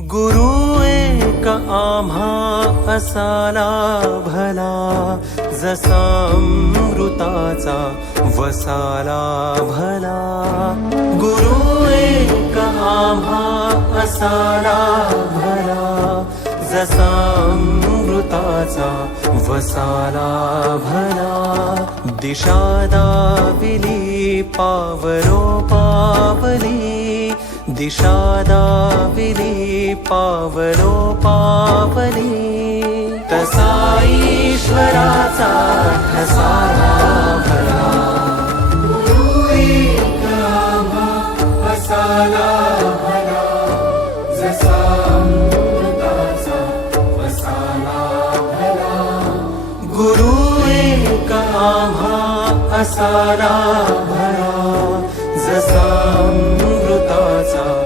गुरु एक आम्हा असाला भला, जसा अमृताचा वसाला भला. गुरु एक आम्हा असाला भला, जसा अमृताचा वसाला भला. दिशा दाविली पावलो पावली, दिशा दाविली पावलो पावली. तसा ईश्वराचा ठसाला भला. गुरु एक आम्हा असाला भला, जसा अमृताचा वसाला भला. गुरु एक आम्हा असाला भला, जसा अमृताचा